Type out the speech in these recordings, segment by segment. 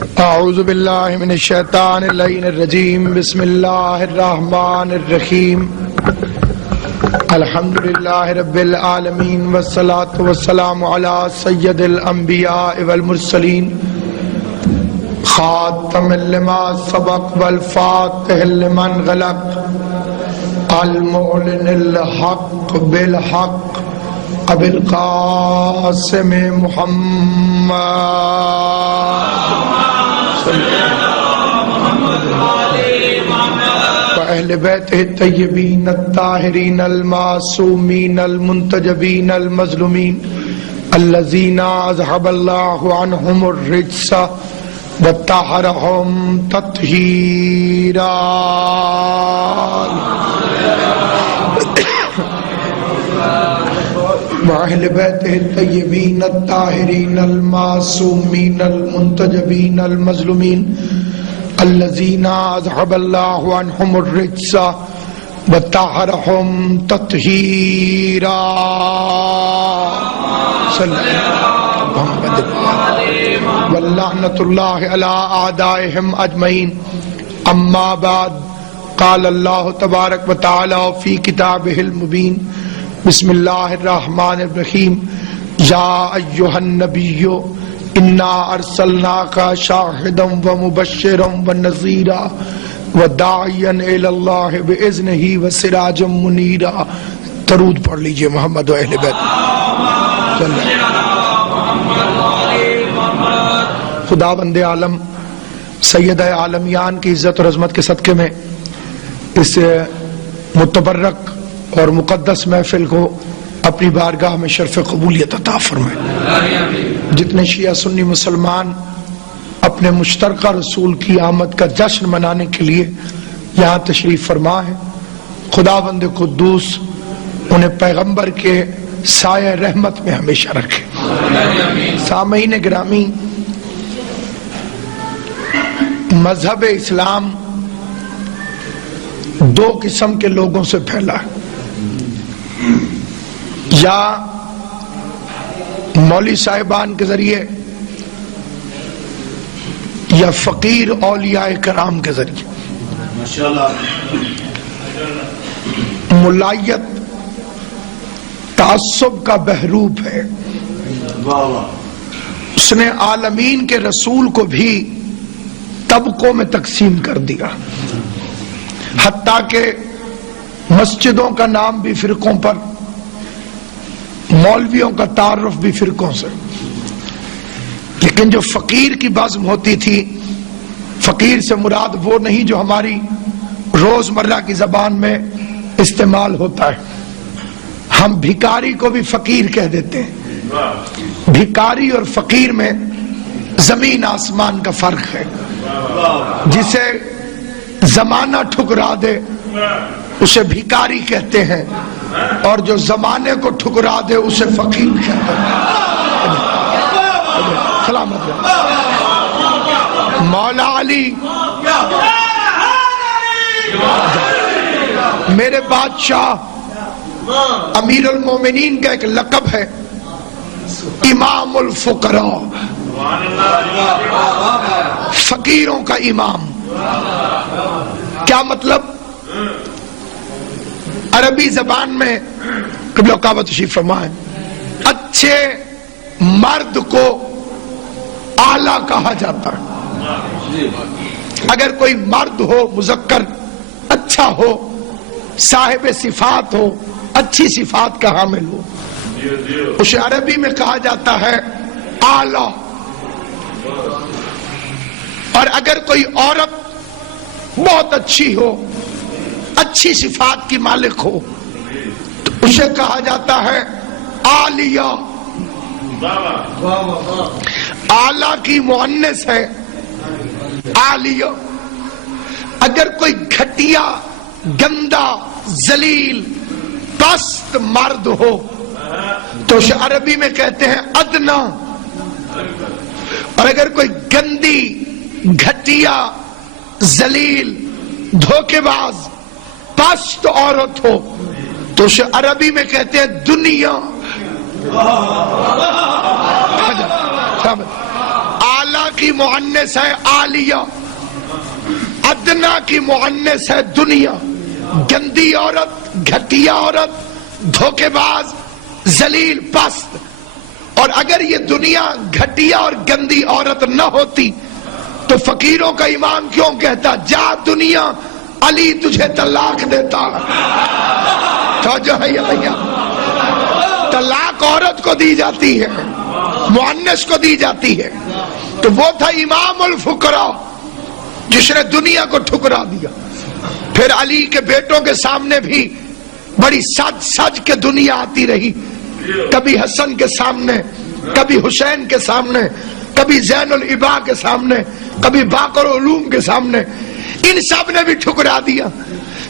اعوذ باللہ من الشیطان اللعین الرجیم بسم اللہ الرحمن الرحیم الحمدللہ رب العالمین والصلاة والسلام علی سید الانبیاء والمرسلین خاتم لما سبق والفاتح لمن غلق المعلن الحق بالحق ابو القاسم محمد وأهل بيته الطيبين الطاهرين المعصومين المنتجبين المظلومين الذين أذهب الله عنهم الرجس وطهرهم تطهيرا وأهل بيته الطيبين الطاهرين المعصومين المنتجبين المظلومين الذين أذهب الله عنهم الرجس وطهرهم تطهيرا صلى الله عليه وسلم واللعنة الله على أعدائهم أجمعين أما بعد قال الله تبارك وتعالى في كتابه المبين بسم اللہ الرحمن الرحیم یا ایہا النبی انا ارسلناک شاہدا ومبشرا ونذیرا وداعیا الی اللہ باذنہ وسراجا منیرا. درود پڑھ لیجئے محمد و اہل بیت. خداوند عالم سید عالمیان کی عزت اور عظمت کے صدقے میں اس متبرک اور مقدس محفل کو اپنی بارگاہ میں شرف قبولیت عطا فرمائے. جتنے شیعہ سنی مسلمان اپنے مشترکہ رسول کی آمد کا جشن منانے کے لیے یہاں تشریف فرما ہے، خداوند قدوس انہیں پیغمبر کے سایہ رحمت میں ہمیشہ رکھے. سامعین گرامی، مذہب اسلام دو قسم کے لوگوں سے پھیلا ہے، یا مولوی صاحبان کے ذریعے یا فقیر اولیاء کرام کے ذریعے. ملائیت تعصب کا بحروب ہے. اس نے عالمین کے رسول کو بھی طبقوں میں تقسیم کر دیا، حتیٰ کہ مسجدوں کا نام بھی فرقوں پر، مولویوں کا تعارف بھی فرقوں سے. لیکن جو فقیر کی بزم ہوتی تھی، فقیر سے مراد وہ نہیں جو ہماری روزمرہ کی زبان میں استعمال ہوتا ہے. ہم بھکاری کو بھی فقیر کہہ دیتے ہیں. بھکاری اور فقیر میں زمین آسمان کا فرق ہے. جسے زمانہ ٹھکرا دے اسے بھکاری کہتے ہیں، اور جو زمانے کو ٹھکرا دے اسے فقیر کہتے ہیں. سلامت مولا علی میرے بادشاہ امیر المومنین کا ایک لقب ہے، امام الفقراء، فقیروں کا امام. کیا مطلب؟ عربی زبان میں قبلہ کعبہ تشریف فرمائیں، اچھے مرد کو اعلیٰ کہا جاتا ہے. اگر کوئی مرد ہو، مذکر اچھا ہو، صاحب صفات ہو، اچھی صفات کا حامل ہو، اسے عربی میں کہا جاتا ہے اعلیٰ. اور اگر کوئی عورت بہت اچھی ہو، اچھی صفات کی مالک ہو، تو اسے کہا جاتا ہے عالیہ. اعلیٰ کی مؤنث ہے عالیہ. اگر کوئی گھٹیا، گندا، ذلیل، پست مرد ہو تو اسے عربی میں کہتے ہیں ادنا. اور اگر کوئی گندی، گھٹیا، ذلیل، دھوکے باز، پست عورت ہو تو اسے عربی میں کہتے ہیں دنیا. اعلیٰ کی مؤنث ہے عالیہ، ادنا کی مؤنث ہے دنیا، گندی عورت، گھٹیا عورت، دھوکے باز، ذلیل، پست۔ اور اگر یہ دنیا گھٹیا اور گندی عورت نہ ہوتی تو فقیروں کا امام کیوں کہتا جا دنیا علی تجھے طلاق دیتا؟ جو ہے یہ بھیا، طلاق عورت کو دی جاتی ہے، مؤنث کو دی جاتی ہے۔ تو وہ تھا امام الفقراء جس نے دنیا کو ٹھکرا دیا۔ پھر علی کے بیٹوں کے سامنے بھی بڑی سج سج کے دنیا آتی رہی، کبھی حسن کے سامنے، کبھی حسین کے سامنے، کبھی زین العبا کے سامنے، کبھی باقر علوم کے سامنے۔ ان سب نے بھی ٹھکرا دیا،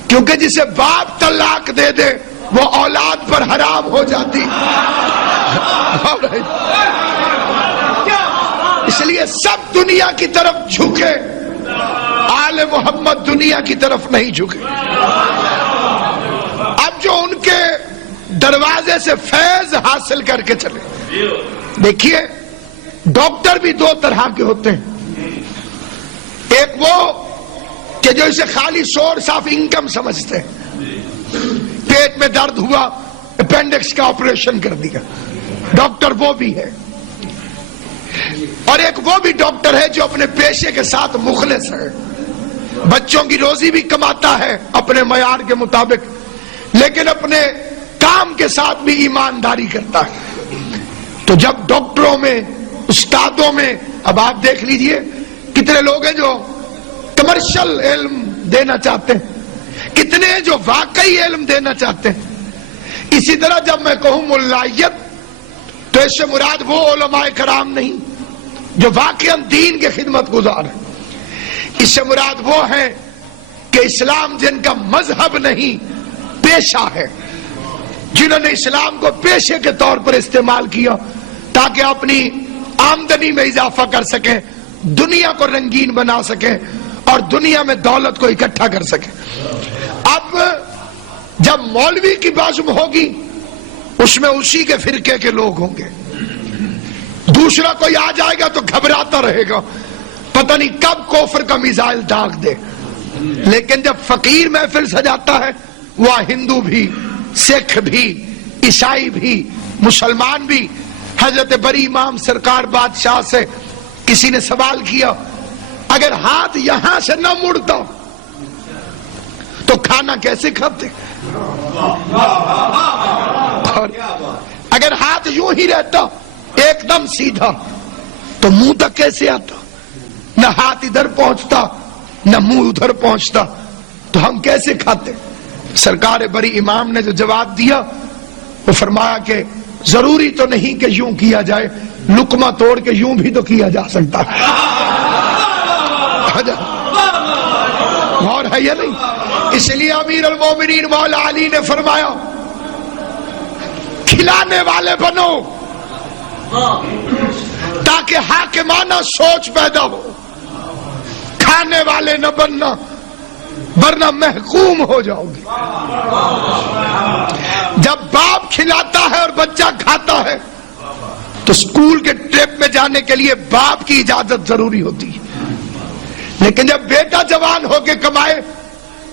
کیونکہ جسے باپ طلاق دے دے وہ اولاد پر حرام ہو جاتی۔ اس لیے سب دنیا کی طرف جھکے، آل محمد دنیا کی طرف نہیں جھکے۔ اب جو ان کے دروازے سے فیض حاصل کر کے چلے، دیکھیے ڈاکٹر بھی دو طرح کے ہوتے ہیں، ایک وہ کہ جو اسے خالی سورس آف انکم سمجھتے ہیں، پیٹ میں درد ہوا اپینڈکس کا آپریشن کر دیا، ڈاکٹر وہ بھی ہے۔ اور ایک وہ بھی ڈاکٹر ہے جو اپنے پیشے کے ساتھ مخلص ہے، بچوں کی روزی بھی کماتا ہے اپنے معیار کے مطابق، لیکن اپنے کام کے ساتھ بھی ایمانداری کرتا ہے۔ تو جب ڈاکٹروں میں، استادوں میں، اب آپ دیکھ لیجئے کتنے لوگ ہیں جو کمرشل علم دینا چاہتے ہیں، کتنے ہیں جو واقعی علم دینا چاہتے ہیں۔ اسی طرح جب میں کہوں ملائیت تو اس سے مراد وہ علماء کرام نہیں جو واقعاً دین کے خدمت گزار ہیں، اس سے مراد وہ ہیں کہ اسلام جن کا مذہب نہیں پیشہ ہے، جنہوں نے اسلام کو پیشے کے طور پر استعمال کیا تاکہ اپنی آمدنی میں اضافہ کر سکیں، دنیا کو رنگین بنا سکیں اور دنیا میں دولت کو اکٹھا کر سکیں۔ اب جب مولوی کی بازم ہوگی اس میں اسی کے فرقے کے لوگ ہوں گے، دوسرا کوئی آ جائے گا تو گھبراتا رہے گا، پتہ نہیں کب کفر کا میزائل داغ دے۔ لیکن جب فقیر محفل سجاتا ہے، وہاں ہندو بھی، سکھ بھی، عیسائی بھی، مسلمان بھی۔ حضرت بری امام سرکار بادشاہ سے کسی نے سوال کیا، اگر ہاتھ یہاں سے نہ مڑتا تو کھانا کیسے کھاتے؟ اور اگر ہاتھ یوں ہی رہتا ایک دم سیدھا تو منہ تک کیسے آتا؟ نہ ہاتھ ادھر پہنچتا نہ منہ ادھر پہنچتا، تو ہم کیسے کھاتے؟ سرکار بری امام نے جو جواب دیا وہ فرمایا کہ ضروری تو نہیں کہ یوں کیا جائے، لقمہ توڑ کے یوں بھی تو کیا جا سکتا ہے۔ اور ہے یا نہیں؟ اس لیے امیر المومنین مولا علی نے فرمایا کھلانے والے بنو تاکہ حاکمانہ سوچ پیدا ہو، کھانے والے نہ بننا ورنہ محکوم ہو جاؤ گے۔ جب باپ کھلاتا ہے اور بچہ کھاتا ہے تو اسکول کے ٹرپ میں جانے کے لیے باپ کی اجازت ضروری ہوتی ہے، لیکن جب بیٹا جوان ہو کے کمائے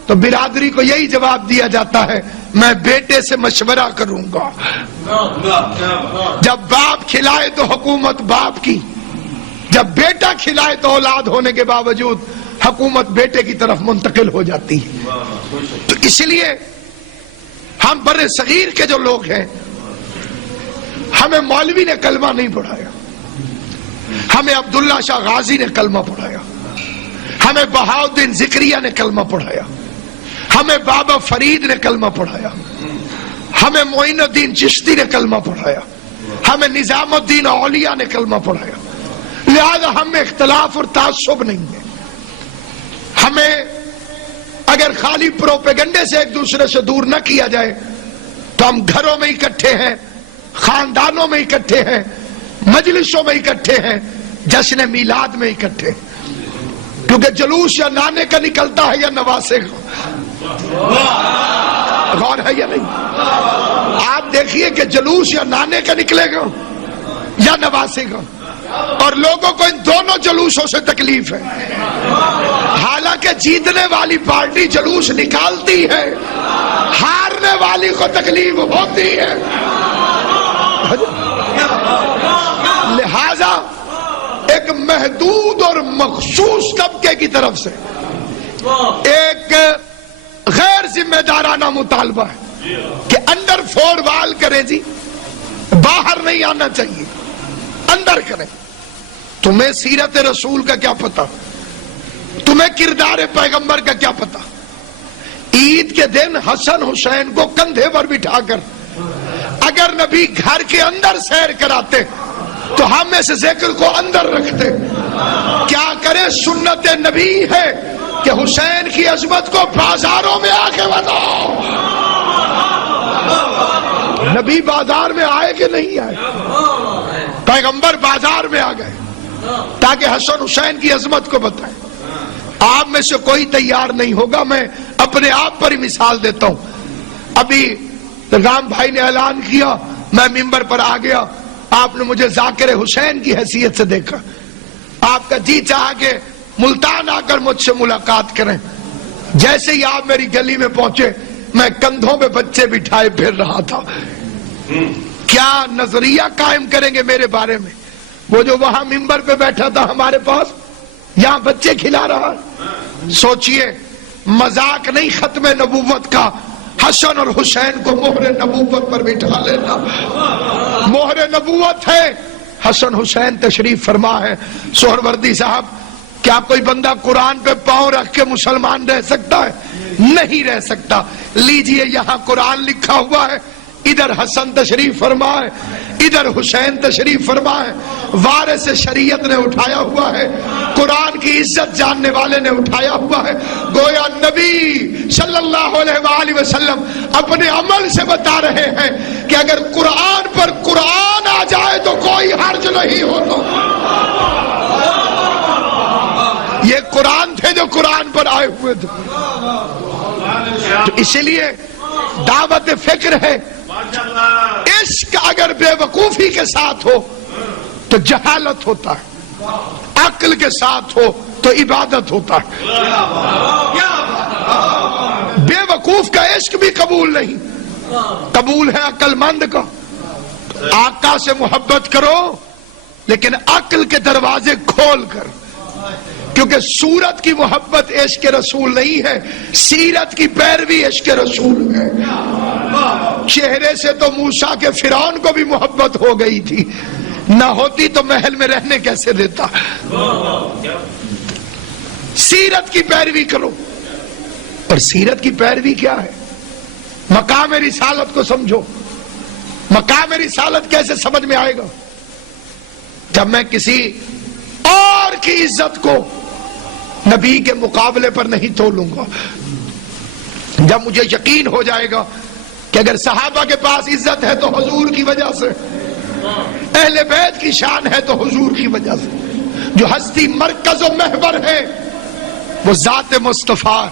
تو برادری کو یہی جواب دیا جاتا ہے میں بیٹے سے مشورہ کروں گا۔ جب باپ کھلائے تو حکومت باپ کی، جب بیٹا کھلائے تو اولاد ہونے کے باوجود حکومت بیٹے کی طرف منتقل ہو جاتی ہے۔ تو اس لیے ہم بر صغیر کے جو لوگ ہیں، ہمیں مولوی نے کلمہ نہیں پڑھایا، ہمیں عبداللہ شاہ غازی نے کلمہ پڑھایا، ہمیں بہاؤالدین ذکریہ نے کلمہ پڑھایا، ہمیں بابا فرید نے کلمہ پڑھایا، ہمیں معین الدین چشتی نے کلمہ پڑھایا، ہمیں نظام الدین اولیاء نے کلمہ پڑھایا۔ لہذا ہم میں اختلاف اور تعصب نہیں ہے۔ ہمیں اگر خالی پروپیگنڈے سے ایک دوسرے سے دور نہ کیا جائے تو ہم گھروں میں اکٹھے ہیں، خاندانوں میں اکٹھے ہیں، مجلسوں میں اکٹھے ہیں، جشن میلاد میں اکٹھے ہیں، کیونکہ جلوس یا نانے کا نکلتا ہے یا نواسے کا۔ غور ہے یا نہیں؟ آپ دیکھیے کہ جلوس یا نانے کا نکلے گا یا نواسے کا، اور لوگوں کو ان دونوں جلوسوں سے تکلیف ہے. حالانکہ جیتنے والی پارٹی جلوس نکالتی ہے، ہارنے والی کو تکلیف ہوتی ہے. لہذا ایک محدود اور مخصوص طبقے کی طرف سے ایک غیر ذمہ دارانہ مطالبہ ہے کہ انڈر فور وال کریں جی، باہر نہیں آنا چاہیے، اندر کریں. تمہیں سیرت رسول کا کیا پتا؟ تمہیں کردار پیغمبر کا کیا پتا؟ عید کے دن حسن حسین کو کندھے پر بٹھا کر اگر نبی گھر کے اندر سیر کراتے تو ہم اس ذکر کو اندر رکھتے. کیا کرے، سنت نبی ہے کہ حسین کی عظمت کو بازاروں میں آ کے بتاؤ. نبی بازار میں آئے کہ نہیں آئے؟ پیغمبر بازار میں آ گئے تاکہ حسن حسین کی عظمت کو بتائیں. آپ میں سے کوئی تیار نہیں ہوگا. میں اپنے آپ پر ہی مثال دیتا ہوں. ابھی رام بھائی نے اعلان کیا، میں ممبر پر آ گیا، آپ نے مجھے ذاکر حسین کی حیثیت سے دیکھا. آپ کا جی چاہا کہ ملتان آ کر مجھ سے ملاقات کریں. جیسے ہی آپ میری گلی میں پہنچے میں کندھوں پہ بچے بٹھائے پھر رہا تھا. کیا نظریہ قائم کریں گے میرے بارے میں؟ وہ جو وہاں ممبر پہ بیٹھا تھا ہمارے پاس، یہاں بچے کھلا رہا. سوچئے، مذاق نہیں ختم نبوت کا، حسن اور حسین کو مہر نبوت پر بٹھا لینا. مہر نبوت ہے، حسن حسین تشریف فرما ہے. سہروردی صاحب، کیا کوئی بندہ قرآن پہ پاؤں رکھ کے مسلمان رہ سکتا ہے؟ نہیں رہ سکتا. لیجئے، یہاں قرآن لکھا ہوا ہے، ادھر حسن تشریف فرما ہے، ادھر حسین تشریف فرما ہے. وارث شریعت نے اٹھایا ہوا ہے، قرآن کی عزت جاننے والے نے اٹھایا ہوا ہے. گویا نبی صلی اللہ علیہ وآلہ وسلم اپنے عمل سے بتا رہے ہیں کہ اگر قرآن پر قرآن آ جائے تو کوئی حرج نہیں ہوتا. یہ قرآن تھے جو قرآن پر آئے ہوئے تھے. تو اسی لیے دعوت فکر ہے. عشق اگر بے وقوفی کے ساتھ ہو تو جہالت ہوتا ہے، عقل کے ساتھ ہو تو عبادت ہوتا ہے. بے وقوف کا عشق بھی قبول نہیں، قبول ہے عقل مند کا. آقا سے محبت کرو لیکن عقل کے دروازے کھول کر، کیونکہ صورت کی محبت عشق رسول نہیں ہے، سیرت کی پیروی عشق رسول ہے. چہرے سے تو موسیٰ کے فرعون کو بھی محبت ہو گئی تھی، نہ ہوتی تو محل میں رہنے کیسے دیتا. سیرت کی پیروی کرو. اور سیرت کی پیروی کیا ہے؟ مقام رسالت کو سمجھو. مقام رسالت کیسے سمجھ میں آئے گا؟ جب میں کسی اور کی عزت کو نبی کے مقابلے پر نہیں تولوں گا. جب مجھے یقین ہو جائے گا کہ اگر صحابہ کے پاس عزت ہے تو حضور کی وجہ سے، اہل بیت کی شان ہے تو حضور کی وجہ سے. جو ہستی مرکز و محور ہے وہ ذات مصطفیٰ،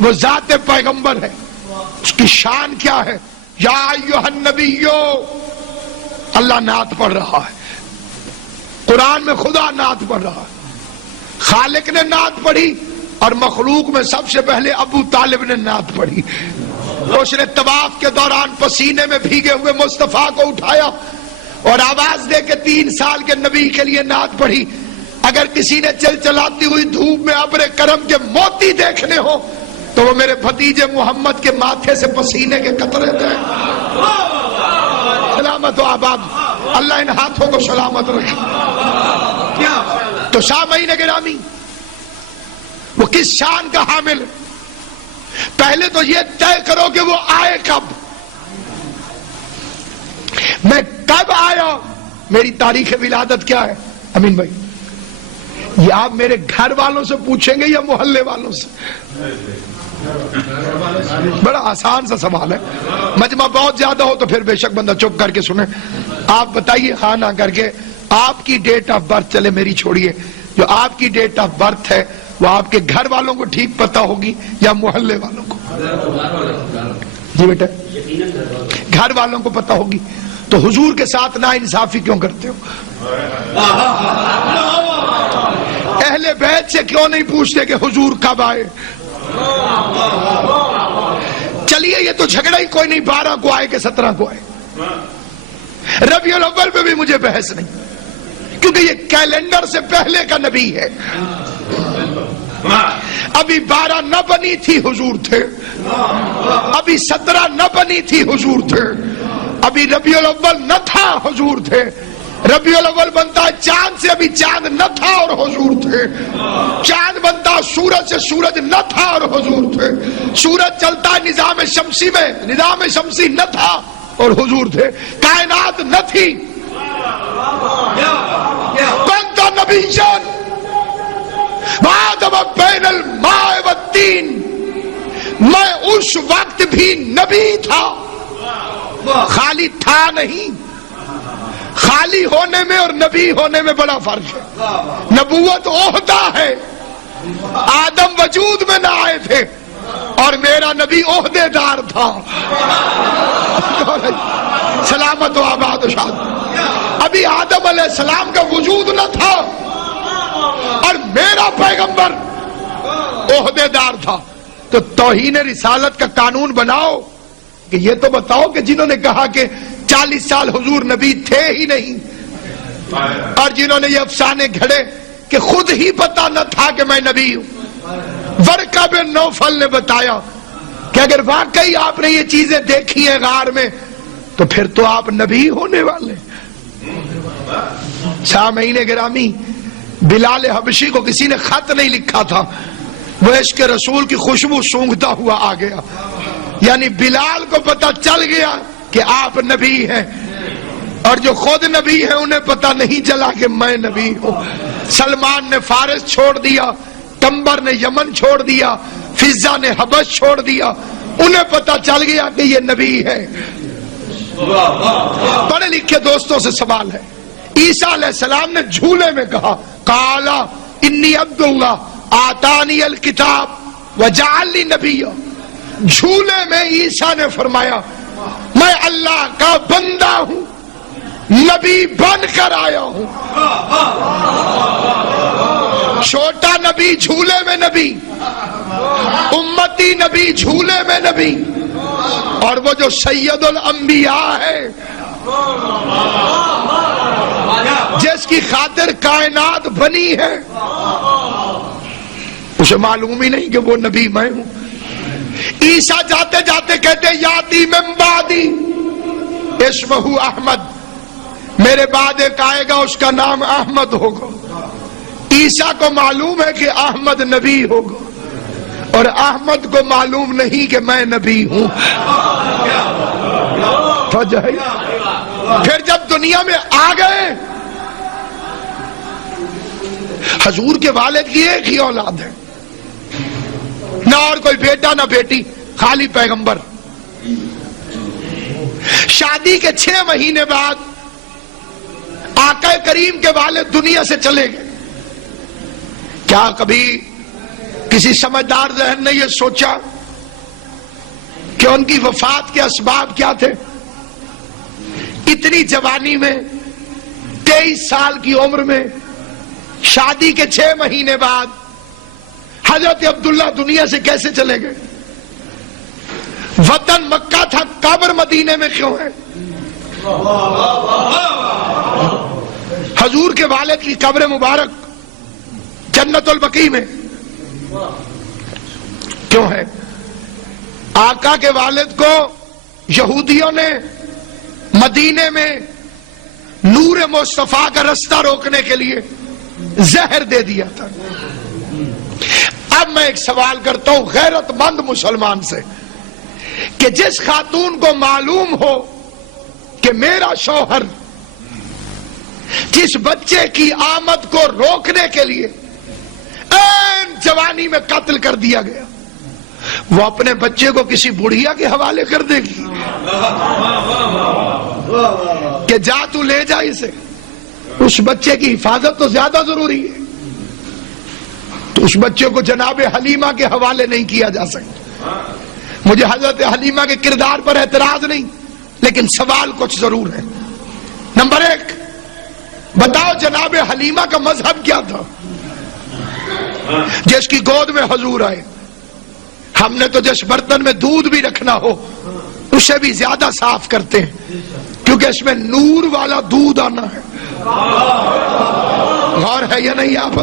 وہ ذات پیغمبر ہے. اس کی شان کیا ہے؟ یا ایھا النبیو، اللہ نعت پڑھ رہا ہے. قرآن میں خدا نعت پڑھ رہا ہے. خالق نے نعت پڑھی اور مخلوق میں سب سے پہلے ابو طالب نے نعت پڑھی. اس نے طواف کے دوران پسینے میں بھیگے ہوئے مصطفیٰ کو اٹھایا اور آواز دے کے 3 سال کے نبی کے لیے نعت پڑھی. اگر کسی نے چلچلاتی ہوئی دھوپ میں ابر کرم کے موتی دیکھنے ہو تو وہ میرے بھتیجے محمد کے ماتھے سے پسینے کے قطرے تھے. سلامت و آباد، اللہ ان ہاتھوں کو سلامت رکھے. تو سامعین گرامی، وہ کس شان کا حامل ہے؟ پہلے تو یہ طے کرو کہ وہ آئے کب. میں کب آیا، میری تاریخ ولادت کیا ہے؟ امین بھائی، یہ آپ میرے گھر والوں سے پوچھیں گے یا محلے والوں سے؟ بڑا آسان سا سوال ہے. مجمع بہت زیادہ ہو تو پھر بے شک بندہ چپ کر کے سنے. آپ بتائیے ہاں نہ کر کے، آپ کی ڈیٹ آف برتھ، چلے میری چھوڑیے، جو آپ کی ڈیٹ آف برتھ ہے وہ آپ کے گھر والوں کو ٹھیک پتا ہوگی یا محلے والوں کو؟ جی بیٹا، گھر والوں کو پتا ہوگی. تو حضور کے ساتھ نا انصافی کیوں کرتے ہو؟ اہل بیت سے کیوں نہیں پوچھتے کہ حضور کب آئے؟ چلیے یہ تو جھگڑا ہی کوئی نہیں 12 کو آئے کہ 17 کو آئے، ربیع الاول پہ بھی مجھے بحث نہیں، کیونکہ یہ کیلنڈر سے پہلے کا نبی ہے۔ ابھی 12 نہ بنی تھی حضور تھے، ابھی 17 نہ بنی تھی حضور تھے، ابھی ربیع الاول نہ تھا حضور تھے، ربیع الاول بنتا ہے چاند سے، ابھی چاند نہ تھا اور حضور تھے، چاند بنتا سورج سے، سورج نہ تھا اور حضور تھے، سورج چلتا ہے نظام شمسی میں، نظام شمسی نہ تھا اور حضور تھے، کائنات نہ تھی، بنتا نبی جان وآدم بین الماء والتین، میں اس وقت بھی نبی تھا، خالی تھا نہیں، خالی ہونے میں اور نبی ہونے میں بڑا فرق ہے۔ نبوت عہدہ ہے، آدم وجود میں نہ آئے تھے اور میرا نبی عہدے دار تھا، سلامت و آباد و شاد۔ ابھی آدم علیہ السلام کا وجود نہ تھا اور میرا پیغمبر عہدے دار تھا، تو توہین رسالت کا قانون بناؤ کہ یہ تو بتاؤ کہ جنہوں نے کہا کہ 40 سال حضور نبی تھے ہی نہیں، اور جنہوں نے یہ افسانے گھڑے کہ خود ہی پتا نہ تھا کہ میں نبی ہوں، ورقہ بن نوفل نے بتایا کہ اگر واقعی آپ نے یہ چیزیں دیکھی ہیں غار میں تو پھر تو آپ نبی ہونے والے۔ سامعین گرامی، بلال حبشی کو کسی نے خط نہیں لکھا تھا، وہ عشق رسول کی خوشبو سونگھتا ہوا آ گیا، یعنی بلال کو پتا چل گیا کہ آپ نبی ہیں، اور جو خود نبی ہیں انہیں پتا نہیں چلا کہ میں نبی ہوں۔ سلمان نے فارس چھوڑ دیا، تمبر نے یمن چھوڑ دیا، فضہ نے حبش چھوڑ دیا، انہیں پتا چل گیا کہ یہ نبی ہے۔ پڑھے لکھے دوستوں سے سوال ہے، عیسیٰ علیہ السلام نے جھولے میں کہا قالا انی عبد اللہ آتانی الکتاب وجعلنی نبی، جھولے میں عیسیٰ نے فرمایا میں اللہ کا بندہ ہوں، نبی بن کر آیا ہوں۔ چھوٹا نبی جھولے میں نبی، امتی نبی جھولے میں نبی، اور وہ جو سید الانبیاء ہے جس کی خاطر کائنات بنی ہے، اسے معلوم ہی نہیں کہ وہ نبی میں ہوں۔ عیسیٰ جاتے جاتے کہتے یاتی من بعدی اسمہ احمد، میرے بعد ایک آئے گا اس کا نام احمد ہوگا۔ عیسیٰ کو معلوم ہے کہ احمد نبی ہوگا، اور احمد کو معلوم نہیں کہ میں نبی ہوں۔ پھر جب دنیا میں آ گئے، حضور کے والد کی ایک ہی اولاد ہے، نہ اور کوئی بیٹا نہ بیٹی، خالی پیغمبر۔ شادی کے 6 مہینے بعد آقا کریم کے والد دنیا سے چلے گئے۔ کیا کبھی کسی سمجھدار ذہن نے یہ سوچا کہ ان کی وفات کے اسباب کیا تھے؟ اتنی جوانی میں، 23 سال کی عمر میں، شادی کے 6 مہینے بعد حضرت عبداللہ دنیا سے کیسے چلے گئے؟ وطن مکہ تھا، قبر مدینے میں کیوں ہے؟ حضور کے والد کی قبر مبارک جنت البقیع میں کیوں ہے؟ آقا کے والد کو یہودیوں نے مدینے میں نور مصطفیٰ کا رستہ روکنے کے لیے زہر دے دیا تھا۔ اب میں ایک سوال کرتا ہوں غیرت مند مسلمان سے کہ جس خاتون کو معلوم ہو کہ میرا شوہر جس بچے کی آمد کو روکنے کے لیے این جوانی میں قتل کر دیا گیا، وہ اپنے بچے کو کسی بڑھیا کے حوالے کر دے گی کہ جا تو لے جا اسے؟ اس بچے کی حفاظت تو زیادہ ضروری ہے، تو اس بچے کو جناب حلیمہ کے حوالے نہیں کیا جا سکتا۔ مجھے حضرت حلیمہ کے کردار پر اعتراض نہیں، لیکن سوال کچھ ضرور ہے۔ نمبر 1، بتاؤ جناب حلیمہ کا مذہب کیا تھا جس کی گود میں حضور آئے؟ ہم نے تو جس برتن میں دودھ بھی رکھنا ہو اسے بھی زیادہ صاف کرتے ہیں کیونکہ اس میں نور والا دودھ آنا ہے. غور ہے یا نہیں آپ؟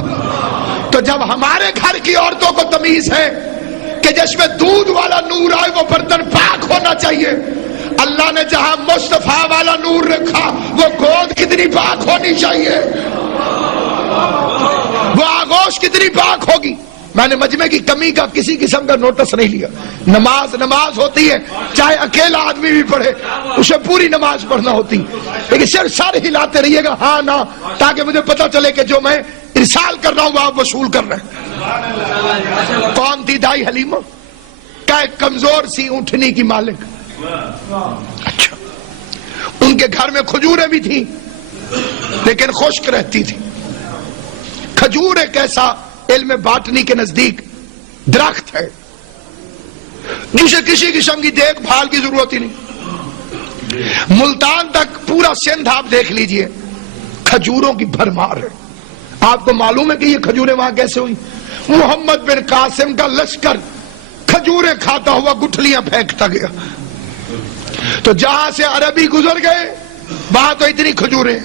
تو جب ہمارے گھر کی عورتوں کو تمیز ہے کہ جس میں دودھ والا نور آئے وہ برتن پاک ہونا چاہیے، اللہ نے جہاں مصطفیٰ والا نور رکھا وہ گود کتنی پاک ہونی چاہیے، وہ آغوش کتنی پاک ہوگی. میں نے مجمع کی کمی کا کسی قسم کا نوٹس نہیں لیا. نماز ہوتی ہے، چاہے اکیلا آدمی بھی پڑھے اسے پوری نماز پڑھنا ہوتی، لیکن صرف سر ہلاتے رہیے گا ہاں نہ، تاکہ مجھے پتا چلے کہ جو میں ارسال کر رہا ہوں وہ آپ وصول کر رہے ہیں. کون تھی دائی حلیمہ؟ کیا ایک کمزور سی اونٹنی کی مالک. اچھا، ان کے گھر میں کھجوریں بھی تھیں لیکن خشک رہتی تھی. کھجور ایک ایسا علم باٹنی کے نزدیک درخت ہے جسے کسی قسم کی دیکھ بھال کی ضرورت ہی نہیں. ملتان تک پورا سندھ آپ دیکھ لیجئے کھجوروں کی بھرمار ہے. آپ کو معلوم ہے کہ یہ کھجوریں وہاں کیسے ہوئی؟ محمد بن قاسم کا لشکر کھجوریں کھاتا ہوا گٹھلیاں پھینکتا گیا، تو جہاں سے عربی گزر گئے وہاں تو اتنی کھجوریں،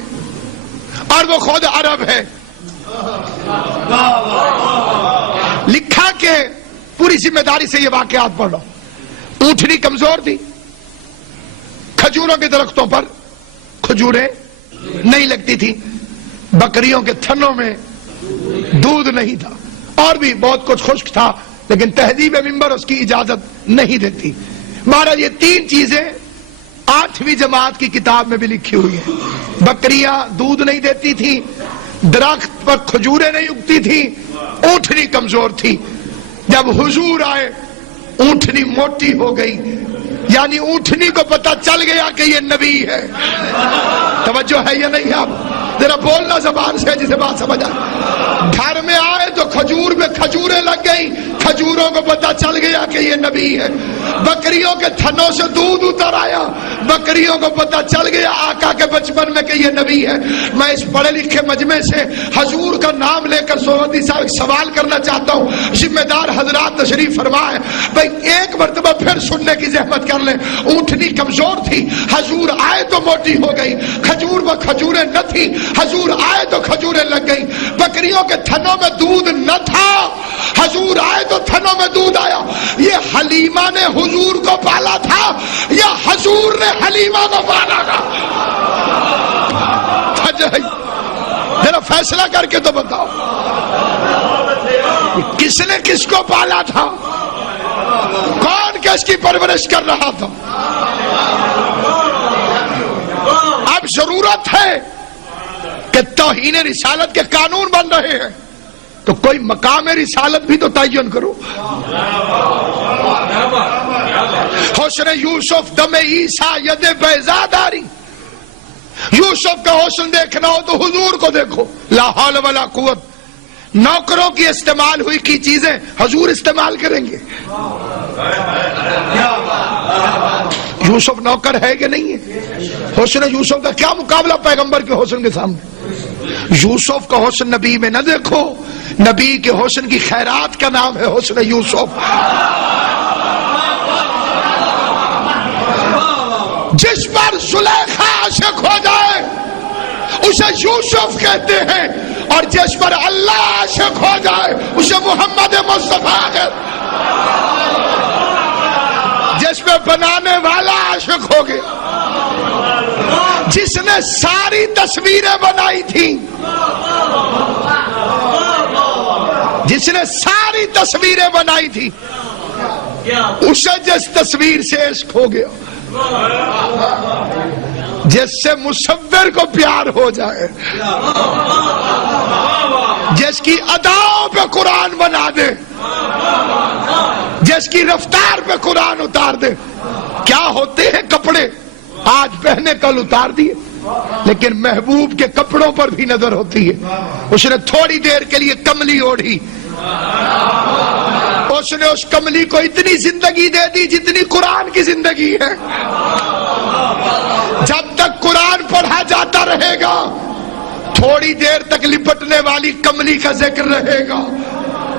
اور وہ خود عرب ہے. لکھا کہ پوری ذمہ داری سے یہ واقعات پڑھ رہا ہوں. اونٹنی کمزور تھی، کھجوروں کے درختوں پر کھجوریں نہیں لگتی تھی، بکریوں کے تھنوں میں دودھ نہیں تھا، اور بھی بہت کچھ خشک تھا، لیکن تہذیب منبر اس کی اجازت نہیں دیتی. مہاراج یہ تین چیزیں 8ویں جماعت کی کتاب میں بھی لکھی ہوئی ہیں. بکریاں دودھ نہیں دیتی تھی، درخت پر کھجوریں نہیں اگتی تھی، اونٹنی کمزور تھی. جب حضور آئے اونٹنی موٹی ہو گئی، یعنی اونٹنی کو پتا چل گیا کہ یہ نبی ہے. توجہ ہے یا نہیں؟ آپ ذرا بولنا زبان سے جسے بات سمجھ آئے. گھر میں آئے تو کھجور میں کھجوریں لگ گئی، کھجوروں کو پتا چل گیا کہ یہ نبی ہے. بکریوں کے تھنوں سے دودھ اتر آیا، بکریوں کو پتا چل گیا آقا کے بچپن میں کہ یہ نبی ہے. میں اس پڑھے لکھے مجمع سے حضور کا نام لے کر سہروردی صاحب ایک سوال کرنا چاہتا ہوں. ذمہ دار حضرات تشریف فرمائے. بھائی ایک مرتبہ پھر سننے کی زحمت کر لیں. اونٹنی کمزور تھی، حضور آئے تو موٹی ہو گئی. کھجور و کھجوریں نہ تھی، حضور آئے تو کھجوریں لگ گئی. بکریوں کے تھنوں میں دودھ نہ تھا، حضور آئے تو تھنوں میں دودھ آیا. یہ حلیمہ نے حضور کو پالا تھا یا حضور نے حلیمہ کو پالا تھا؟ ذرا فیصلہ کر کے تو بتاؤ، کس نے کس کو پالا تھا؟ کون کس کی پرورش کر رہا تھا؟ اب ضرورت ہے کہ توہین رسالت کے قانون بن رہے ہیں تو کوئی مقام رسالت بھی تو تعین کرو. حسن یوسف دم عیسیٰ ید بیضا داری. یوسف کا حسن دیکھنا ہو تو حضور کو دیکھو. لا حول ولا قوت. نوکروں کی استعمال ہوئی کی چیزیں حضور استعمال کریں گے. یوسف نوکر ہے کہ نہیں ہے؟ حسن یوسف کا کیا مقابلہ پیغمبر کے حسن کے سامنے. یوسف کا حسن نبی میں نہ دیکھو، نبی کے حسن کی خیرات کا نام ہے حسن یوسف. جس پر زلیخا عاشق ہو جائے اسے یوسف کہتے ہیں، اور جس پر اللہ عاشق ہو جائے اسے محمد مصطفیٰ کہتے ہیں. جس پہ بنانے والا عاشق ہو گیا، جس نے ساری تصویریں بنائی تھی، جس نے ساری تصویریں بنائی تھی، اسے جس تصویر سے عشق ہو گیا، جس سے مصور کو پیار ہو جائے، جس کی اداؤں پہ قرآن بنا دے، جس کی رفتار پہ قرآن اتار دے. کیا ہوتے ہیں کپڑے آج پہنے کل اتار دیے، لیکن محبوب کے کپڑوں پر بھی نظر ہوتی ہے. اس نے تھوڑی دیر کے لیے کملی اوڑھی، اس نے اس کملی کو اتنی زندگی دے دی جتنی قرآن کی زندگی ہے. جب تک قرآن پڑھا جاتا رہے گا تھوڑی دیر تک لپٹنے والی کملی کا ذکر رہے گا،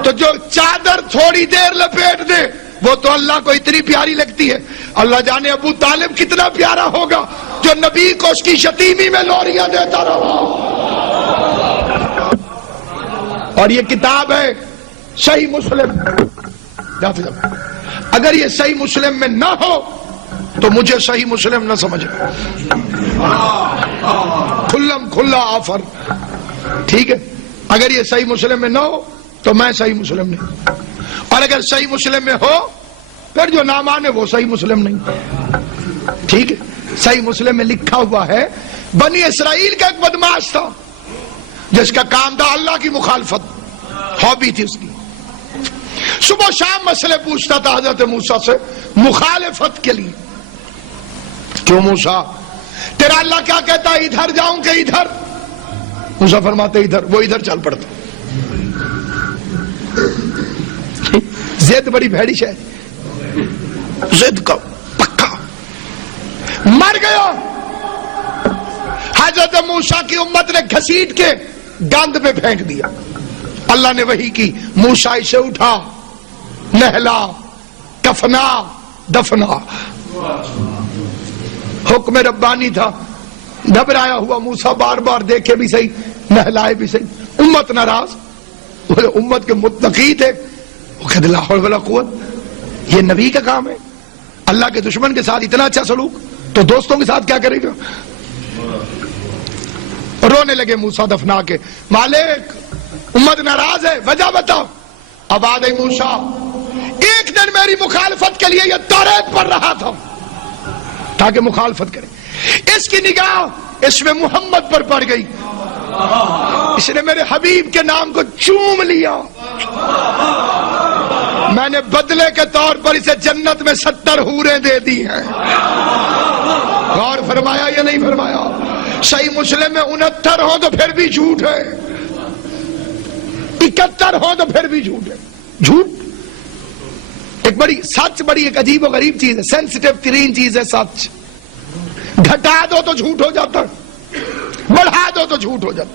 تو جو چادر تھوڑی دیر لپیٹ دے وہ تو اللہ کو اتنی پیاری لگتی ہے۔ اللہ جانے ابو طالب کتنا پیارا ہوگا جو نبی کو اس کی یتیمی میں لوریاں دیتا رہا۔ اور یہ کتاب ہے صحیح مسلم، اگر یہ صحیح مسلم میں نہ ہو تو مجھے صحیح مسلم نہ سمجھے، کھلم کھلا آفر، ٹھیک ہے؟ اگر یہ صحیح مسلم میں نہ ہو تو میں صحیح مسلم نہیں، اور اگر صحیح مسلم میں ہو پھر جو نہ مانے وہ صحیح مسلم نہیں، ٹھیک ہے؟ صحیح مسلم میں لکھا ہوا ہے بنی اسرائیل کا ایک بدماش تھا جس کا کام تھا اللہ کی مخالفت، ہابی تھی اس کی، صبح شام مسئلے پوچھتا تھا حضرت موسیٰ سے مخالفت کے لیے۔ کیوں موسیٰ تیرا اللہ کیا کہتا ہے، ادھر جاؤں کہ ادھر؟ موسیٰ فرماتے ادھر، وہ ادھر چل پڑتا۔ زد بڑی بھیڑی ہے، زد کا پکا، مر گیا۔ حضرت موسیٰ کی امت نے گھسیٹ کے گند پہ پھینک دیا۔ اللہ نے وحی کی، موسیٰ اسے اٹھا، نہلا، کفنا، دفنا۔ حکم ربانی تھا، گھبرایا ہوا موسیٰ بار بار دیکھے بھی صحیح، نہلائے بھی صحیح، امت ناراض، وہ امت کے متقی تھے، وہ کہتے لا حول ولا قوت، یہ نبی کا کام ہے؟ اللہ کے دشمن کے ساتھ اتنا اچھا سلوک، تو دوستوں کے ساتھ کیا کرے گا؟ رونے لگے موسیٰ دفنا کے، مالک امت ناراض ہے، وجہ بتاؤ۔ اب آ گئی موسیٰ، ایک دن میری مخالفت کے لیے یہ توریت پڑھ رہا تھا تاکہ مخالفت کرے، اس کی نگاہ اس میں محمد پر پڑ گئی، اس نے میرے حبیب کے نام کو چوم لیا، میں نے بدلے کے طور پر اسے جنت میں 70 حوریں دے دی ہیں۔ غور فرمایا یا نہیں فرمایا؟ صحیح مسلم میں 69 ہو تو پھر بھی جھوٹ ہے، 71 ہو تو پھر بھی جھوٹ ہے۔ جھوٹ ایک بڑی، سچ بڑی ایک عجیب و غریب چیز ہے، سینسٹیو ترین چیز ہے سچ، گھٹا دو تو جھوٹ ہو جاتا، بڑھا دو تو جھوٹ ہو جاتا۔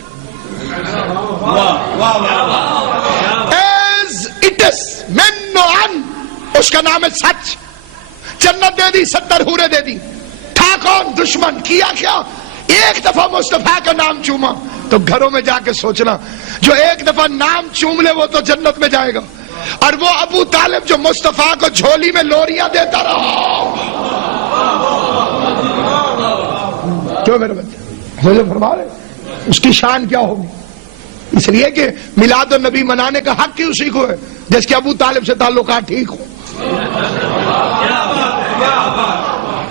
ایز اٹ از، من و ان، اس کا نام ہے سچ۔ جنت دے دی، 70 حوریں دے دی، تھا کون؟ دشمن۔ کیا کیا؟ ایک دفعہ مصطفیٰ کا نام چوما۔ تو گھروں میں جا کے سوچنا، جو ایک دفعہ نام چوم لے وہ تو جنت میں جائے گا، اور وہ ابو طالب جو مصطفیٰ کو جھولی میں لوریاں دیتا رہا۔ کیوں میرے بچے مجھے فرما رہے اس کی شان کیا ہوگی؟ اس لیے کہ میلاد النبی منانے کا حق ہی اسی کو ہے جس کے ابو طالب سے تعلقات ٹھیک ہو۔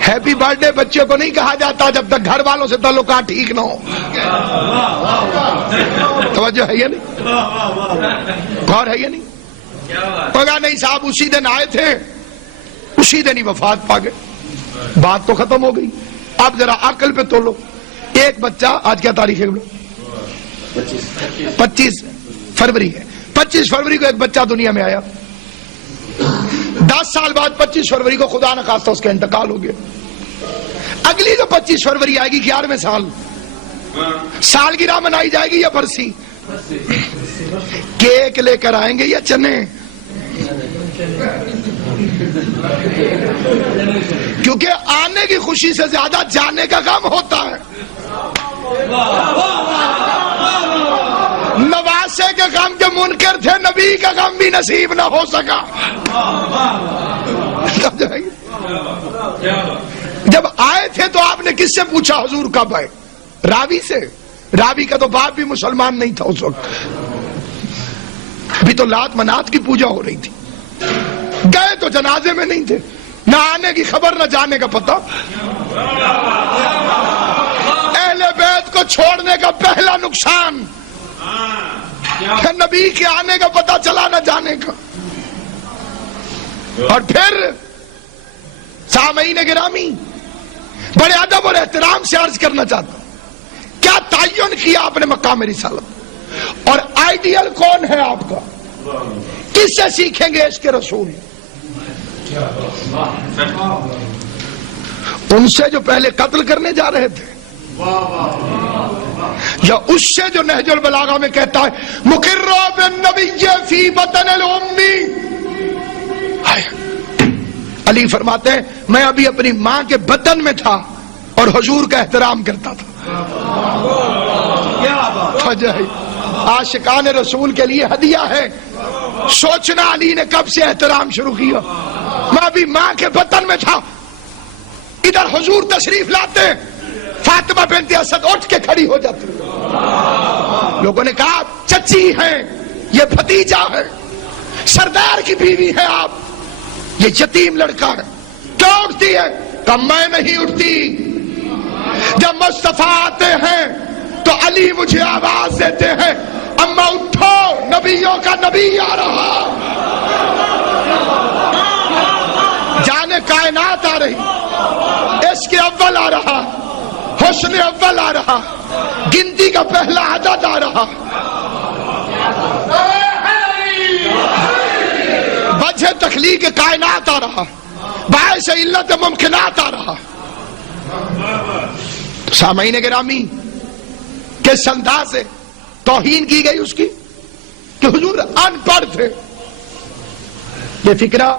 ہیپی برتھ ڈے بچے کو نہیں کہا جاتا جب تک گھر والوں سے تعلقات ٹھیک نہ ہو۔ توجہ ہے یا نہیں؟ غور ہے یا نہیں؟ کہا نہیں صاحب اسی دن آئے تھے، اسی دن ہی وفات پا گئے، بات تو ختم ہو گئی۔ اب ذرا عقل پہ تولو، ایک بچہ، آج کیا تاریخ ہے؟ 25 فروری ہے۔ 25 فروری کو ایک بچہ دنیا میں آیا، 10 سال بعد 25 فروری کو خدا نخواستہ اس کا انتقال ہو گیا۔ اگلی جو 25 فروری آئے گی 11ویں سال، سالگرہ منائی جائے گی یا برسی؟ کیک لے کر آئیں گے یا چنے؟ کیونکہ آنے کی خوشی سے زیادہ جانے کا غم ہوتا ہے۔ نواسے کے غم کے منکر تھے، نبی کا غم بھی نصیب نہ ہو سکا۔ جب آئے تھے تو آپ نے کس سے پوچھا حضور کب آئے؟ راوی سے۔ راوی کا تو باپ بھی مسلمان نہیں تھا اس وقت، ابھی تو لات منات کی پوجا ہو رہی تھی۔ گئے تو جنازے میں نہیں تھے، نہ آنے کی خبر نہ جانے کا پتہ۔ اہل بیت کو چھوڑنے کا پہلا نقصان، نبی کے آنے کا پتہ چلا نہ جانے کا۔ اور پھر سامعین گرامی، بڑے ادب اور احترام سے عرض کرنا چاہتا ہوں، کیا تعین کیا آپ نے مقام رسالت؟ اور آئیڈیل کون ہے آپ کا؟ کس سے سیکھیں گے عشق رسول؟ ان سے جو پہلے قتل کرنے جا رہے تھے، یا اس سے جو نہج البلاغہ میں کہتا ہے مقر بالنبی فی بطن الامی. علی فرماتے ہیں میں ابھی اپنی ماں کے بطن میں تھا اور حضور کا احترام کرتا تھا. عاشقان رسول کے لیے ہدیہ ہے. سوچنا علی نے کب سے احترام شروع کیا. میں ابھی ماں کے بطن میں تھا, ادھر حضور تشریف لاتے, فاطمہ بنت اسد اٹھ کے کھڑی ہو جاتی. لوگوں نے کہا چچی ہیں, یہ بھتیجا ہے, سردار کی بیوی ہے آپ, یہ یتیم لڑکا ہے, کیا اٹھتی ہے؟ کہ میں نہیں اٹھتی. جب مصطفیٰ آتے ہیں تو علی مجھے آواز دیتے ہیں اما اٹھو, نبیوں کا نبی آ رہا, جانے کائنات آ رہی, عشق اول آ رہا, حسن اول آ رہا, گنتی کا پہلا عدد آ رہا, وجہ تخلیق کائنات آ رہا, باعث علت ممکنات آ رہا. سامعین گرامی, کس انداز سے توہین کی گئی اس کی کہ حضور ان پڑھ تھے. یہ فکرہ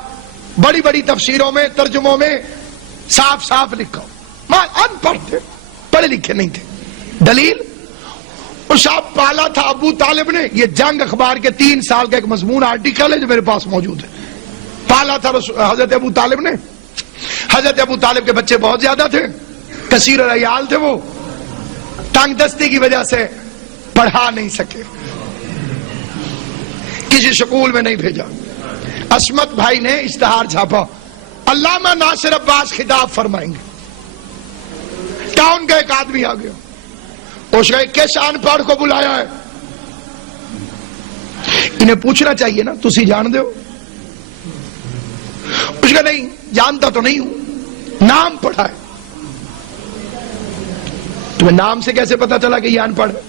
بڑی بڑی تفسیروں میں, ترجموں میں صاف صاف لکھا, میں ان پڑھ تھے, پڑھے لکھے نہیں تھے. دلیل, صاحب پالا تھا ابو طالب نے. یہ جنگ اخبار کے 3 سال کا ایک مضمون آرٹیکل ہے جو میرے پاس موجود ہے. پالا تھا حضرت ابو طالب نے. حضرت ابو طالب کے بچے بہت زیادہ تھے, کثیر العیال تھے, وہ تنگ دستی کی وجہ سے پڑھا نہیں سکے, کسی سکول میں نہیں بھیجا. عصمت بھائی نے اشتہار چھاپا, علامہ ناصر عباس خطاب فرمائیں گے. ٹاؤن کا ایک آدمی آ گیا, اس نے کس ان پڑھ کو بلایا ہے؟ انہیں پوچھنا چاہیے نا, تسی جان دے ہو؟ اس کا نہیں جانتا تو نہیں ہوں, نام پڑھا ہے. تمہیں نام سے کیسے پتا چلا کہ یہ ان پڑھ ہے؟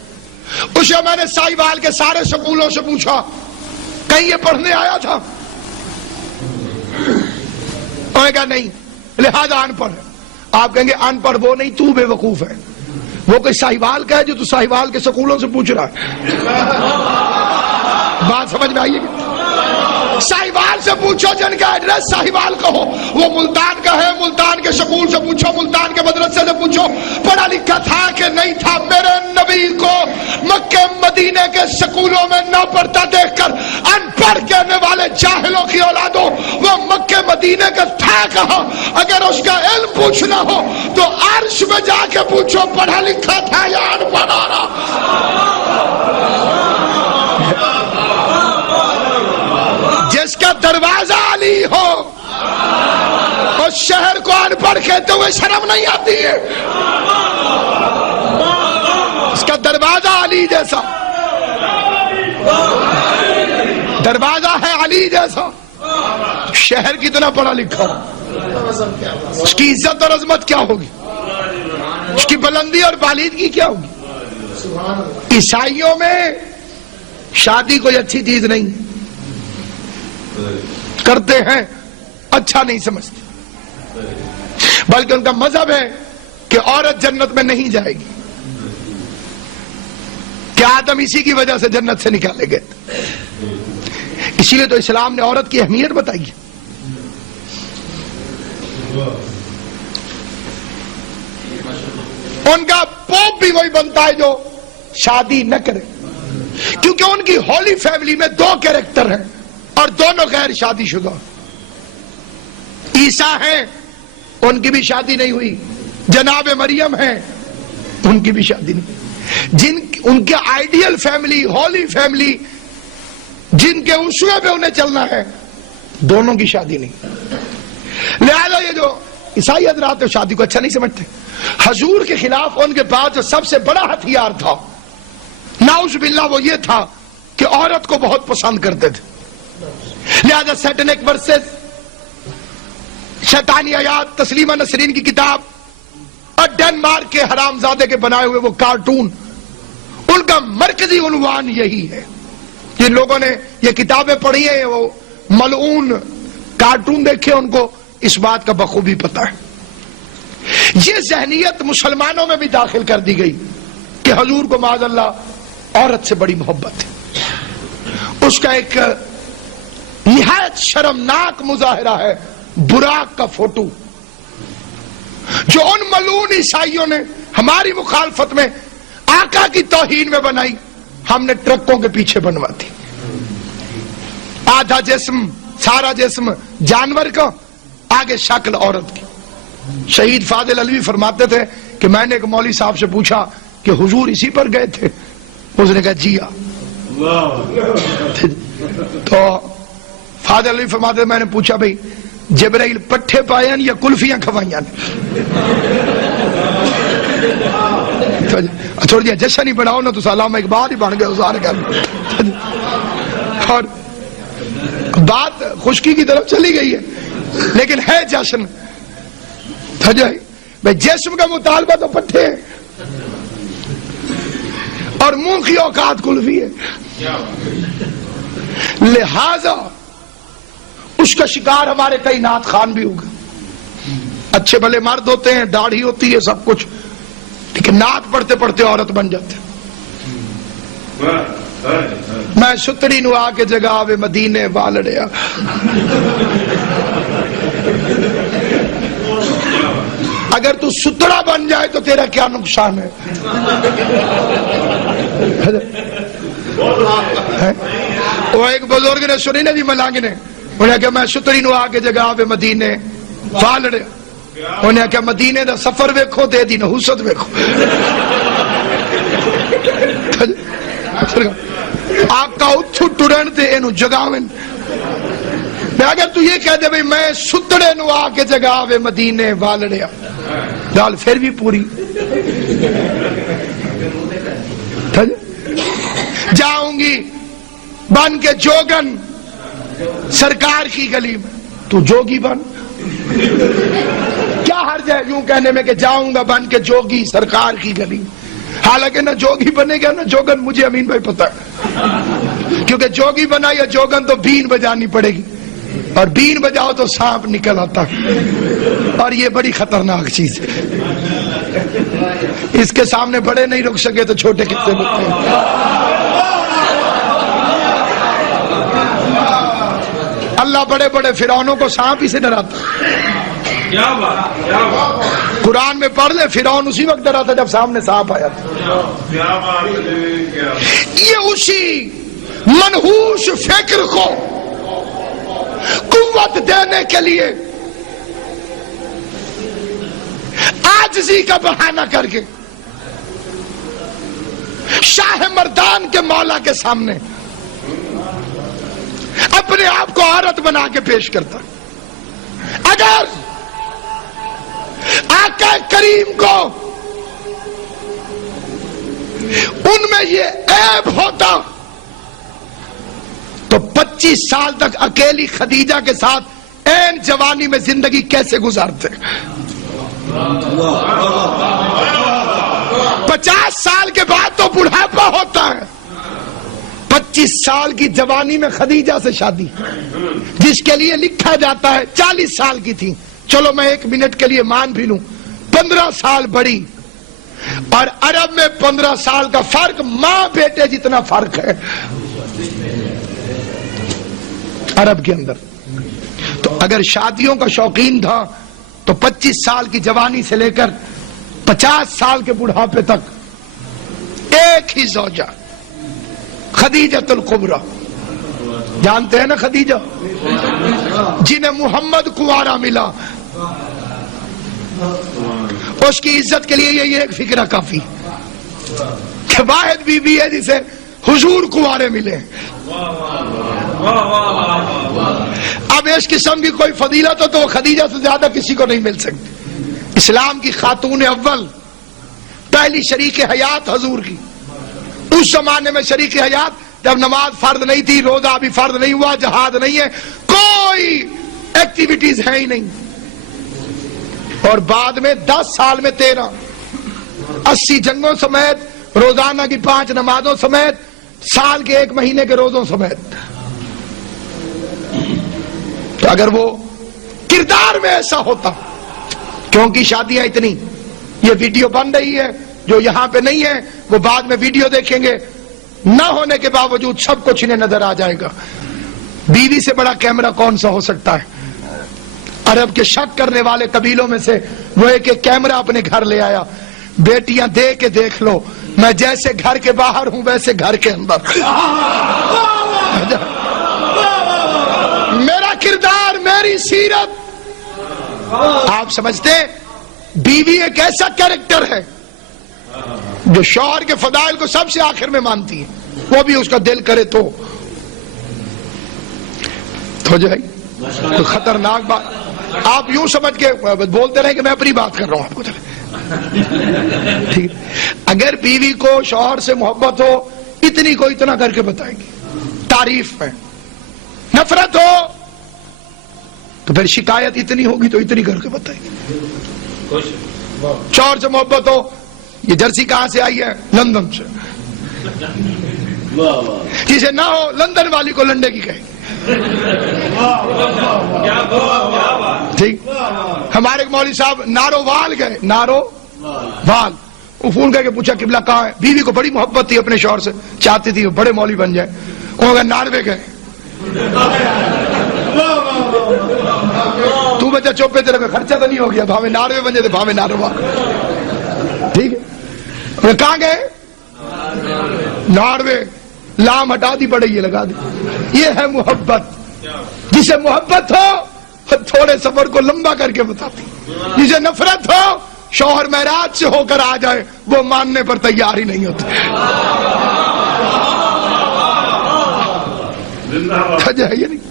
اسے میں نے سائیوال کے سارے سکولوں سے پوچھا کہیں یہ پڑھنے آیا تھا؟ انہوں نے کہا نہیں, لہذا ان پڑھ ہے. آپ کہیں گے ان پڑھ وہ نہیں, تو بے وقوف ہے. وہ کوئی سائیوال کا ہے جو تو سائیوال کے سکولوں سے پوچھ رہا ہے؟ بات سمجھ میں آئیے گی؟ ساہیوال سے پوچھو جن کا ایڈریس ساہیوال کا ہو, وہ ملتان کا ہے, ملتان کے سکول سے پوچھو, ملتان کے مدرسے سے پوچھو پڑھا لکھا تھا کہ نہیں تھا. میرے نبی کو مکہ مدینے کے سکولوں میں نہ پڑھتا دیکھ کر ان پڑھ کہنے والے جاہلوں کی اولادوں, وہ مکہ مدینے کا تھا کہاں؟ اگر اس کا علم پوچھنا ہو تو عرش میں جا کے پوچھو پڑھا لکھا تھا یا ان پڑھا رہا. جس کا دروازہ علی ہو اس شہر کو ان پڑھ کہتے ہوئے شرم نہیں آتی ہے. اس کا دروازہ علی جیسا, دروازہ ہے علی جیسا, شہر کتنا پڑھا لکھا ہو, اس کی عزت اور عظمت کیا ہوگی, اس کی بلندی اور بالیدگی کیا ہوگی. عیسائیوں میں شادی کوئی اچھی چیز نہیں, کرتے ہیں اچھا نہیں سمجھتے, بلکہ ان کا مذہب ہے کہ عورت جنت میں نہیں جائے گی, کہ آدم اسی کی وجہ سے جنت سے نکالے گئے. اسی لیے تو اسلام نے عورت کی اہمیت بتائی ہے. ان کا پوپ بھی وہی بنتا ہے جو شادی نہ کرے, کیونکہ ان کی ہولی فیملی میں 2 کیریکٹر ہیں اور دونوں غیر شادی شدہ. عیسیٰ ہیں, ان کی بھی شادی نہیں ہوئی. جناب مریم ہیں, ان کی بھی شادی نہیں. ان کے آئیڈیل فیملی, ہولی فیملی, جن کے اسوے پہ انہیں چلنا ہے, دونوں کی شادی نہیں. لہذا یہ جو عیسائی حضرات شادی کو اچھا نہیں سمجھتے. حضور کے خلاف ان کے پاس جو سب سے بڑا ہتھیار تھا, نعوذ باللہ, وہ یہ تھا کہ عورت کو بہت پسند کرتے تھے. لہذا سیٹنک ورسز شیطانی آیات, تسلیمہ نسرین کی کتاب اور ڈنمارک کے حرامزادے کے بنائے ہوئے وہ کارٹون, ان کا مرکزی عنوان یہی ہے. جن لوگوں نے یہ کتابیں پڑھی ہیں, وہ ملعون کارٹون دیکھے, ان کو اس بات کا بخوبی پتہ ہے. یہ ذہنیت مسلمانوں میں بھی داخل کر دی گئی کہ حضور کو معاذ اللہ عورت سے بڑی محبت ہے. اس کا ایک نہایت شرمناک مظاہرہ ہے براق کا فوٹو جو ان ملعون عیسائیوں نے ہماری مخالفت میں آقا کی توہین میں بنائی. ہم نے ٹرکوں کے پیچھے بنوا دی. آدھا جسم سارا جسم جانور کا, آگے شکل عورت کی. شہید فاضل علوی فرماتے تھے کہ میں نے ایک مولوی صاحب سے پوچھا کہ حضور اسی پر گئے تھے؟ اس نے کہا جی ہاں. تو فاضل علوی فرماتے تھے میں نے پوچھا بھئی جبرائیل پٹھے پائے یا کلفیاں کھوائیاں؟ چھوڑ دیا جشن ہی بناؤ نا تو علامہ اقبال ہی بن گئے سارے گھر. اور بات خشکی کی طرف چلی گئی ہے لیکن ہے جشن. جسم کا مطالبہ تو پٹھے ہے اور منہ کی اوقات کلفی ہے. لہذا اس کا شکار ہمارے کئی نعت خان بھی ہوگا. اچھے بھلے مرد ہوتے ہیں, داڑھی ہوتی ہے, سب کچھ, لیکن نعت پڑھتے پڑھتے عورت بن جاتے. میں ستڑی نو آ کے جگہ وے مدینے والڑیا. اگر تو ستڑا بن جائے تو تیرا کیا نقصان ہے؟ وہ ایک بزرگ نے سنی نا جی ملانگ نے, انہیں کہا میں ستڑی نو آ کے جگہ وے مدینے والڑیا. انہیں کہا مدینے دا سفر ویکھو دے دی نحوست ویکھو. آقا اتھو ٹرن تے اینو جگاویں. اگر تو یہ کہہ دے بھئی میں ستڑے نو آ کے جگاوے مدینے والڑیا, دال پھر بھی پوری. جاؤں گی بن کے جوگن سرکار کی گلی میں, تو جوگی بن. کیا حرج ہے یوں کہنے میں کہ جاؤں گا بن کے جوگی سرکار کی گلی میں؟ حالانکہ نہ جوگی بنے گا نہ جوگن. مجھے امین بھائی پتہ ہے, کیونکہ جوگی بنا یا جوگن تو بین بجانی پڑے گی, اور بین بجاؤ تو سانپ نکل آتا, اور یہ بڑی خطرناک چیز ہے. اس کے سامنے بڑے نہیں رک سکے تو چھوٹے کتنے رکتے ہیں. اللہ بڑے بڑے فرعونوں کو سانپ ہی سے ڈراتا. قرآن میں پڑھ لے, فرعون اسی وقت ڈرا تھا جب سامنے سانپ آیا تھا. یہ اسی منحوس فکر کو قوت دینے کے لیے عاجزی کا بہانہ کر کے شاہ مردان کے مولا کے سامنے اپنے آپ کو عورت بنا کے پیش کرتا. اگر آقا کریم کو ان میں یہ عیب ہوتا تو 25 سال تک اکیلی خدیجہ کے ساتھ این جوانی میں زندگی کیسے گزارتے؟ 50 سال کے بعد تو بڑھاپا ہوتا ہے. 25 سال کی جوانی میں خدیجہ سے شادی, جس کے لیے لکھا جاتا ہے 40 سال کی تھی. چلو میں 1 منٹ کے لیے مان بھی لوں, 15 سال بڑی. اور عرب میں 15 سال کا فرق ماں بیٹے جتنا فرق ہے عرب کے اندر. تو اگر شادیوں کا شوقین تھا تو 25 سال کی جوانی سے لے کر 50 سال کے بڑھاپے تک ایک ہی زوجہ خدیجۃ الکبریٰ. جانتے ہیں نا خدیجہ, جنہیں محمد کنوارا ملا, اس کی عزت کے لیے یہ ایک فکرہ کافی کہ واحد بی بی ہے جسے حضور کنوارے ملے. اب اس قسم کی کوئی فضیلت ہو تو وہ خدیجہ سے زیادہ کسی کو نہیں مل سکتی. اسلام کی خاتون اول, پہلی شریک حیات حضور کی. اس زمانے میں شریک حیات جب نماز فرض نہیں تھی, روزہ بھی فرض نہیں ہوا, جہاد نہیں ہے, کوئی ایکٹیویٹیز ہے ہی نہیں. اور بعد میں 10 سال میں 13, 80 جنگوں سمیت, روزانہ کی 5 نمازوں سمیت, سال کے 1 مہینے کے روزوں سمیت. تو اگر وہ کردار میں ایسا ہوتا, کیونکہ شادیاں اتنی, یہ ویڈیو بن رہی ہے جو یہاں پہ نہیں ہے, وہ بعد میں ویڈیو دیکھیں گے، نہ ہونے کے باوجود سب کچھ انہیں نظر آ جائے گا۔ بیوی سے بڑا کیمرہ کون سا ہو سکتا ہے؟ عرب کے شک کرنے والے قبیلوں میں سے وہ ایک کیمرہ اپنے گھر لے آیا۔ بیٹیاں دے کے دیکھ لو، میں جیسے گھر کے باہر ہوں ویسے گھر کے اندر، میرا کردار، میری سیرت۔ آپ سمجھتے بیوی ایک ایسا کیریکٹر ہے جو شوہر کے فضائل کو سب سے آخر میں مانتی ہے، وہ بھی اس کا دل کرے تو ہو جائے گی۔ تو خطرناک بات، آپ یوں سمجھ کے بولتے رہے کہ میں اپنی بات کر رہا ہوں آپ کو، ٹھیک۔ اگر بیوی کو شوہر سے محبت ہو، اتنی کو اتنا کر کے بتائے گی تعریف میں، نفرت ہو تو پھر شکایت اتنی ہوگی تو اتنی کر کے بتائے گی۔ شوہر سے محبت ہو، یہ جرسی کہاں سے آئی ہے؟ لندن سے۔ جسے نہ ہو لندن والی کو لنڈے کی کہے گی، ٹھیک۔ ہمارے مولوی صاحب نارووال گئے، نارووال، وہ فون کر کے پوچھا قبلہ کہاں ہے؟ بیوی کو بڑی محبت تھی اپنے شوہر سے، چاہتی تھی وہ بڑے مولوی بن جائے، انہوں نے ناروے گئے۔ تو بچہ چوپے تیرے میں خرچہ تو نہیں ہو گیا، بھاوے ناروے بن جائے بھاوے نارووال، ٹھیک ہے۔ کہاں گئے؟ ناروے، لام ہٹا دی پڑے یہ لگا دی۔ یہ ہے محبت، جسے محبت ہو تھوڑے سفر کو لمبا کر کے بتاتی، جسے نفرت ہو شوہر معراج سے ہو کر آ جائے وہ ماننے پر تیار ہی نہیں ہوتے۔ یہ نہیں،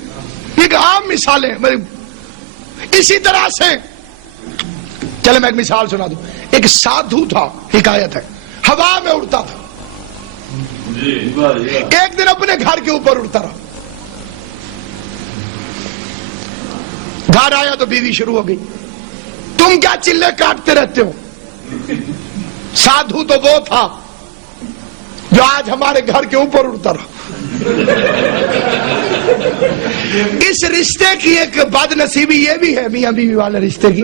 ایک عام مثالیں اسی طرح سے۔ چلے میں ایک مثال سنا دوں۔ ایک سادھو تھا، حکایت ہے، ہوا میں اڑتا تھا، ایک دن اپنے گھر کے اوپر اڑتا رہا، گھر آیا تو بیوی شروع ہو گئی، تم کیا چلے کاٹتے رہتے ہو؟ سادھو تو وہ تھا جو آج ہمارے گھر کے اوپر اڑتا رہا۔ اس رشتے کی ایک بد نصیبی یہ بھی ہے، میاں بیوی والے رشتے کی،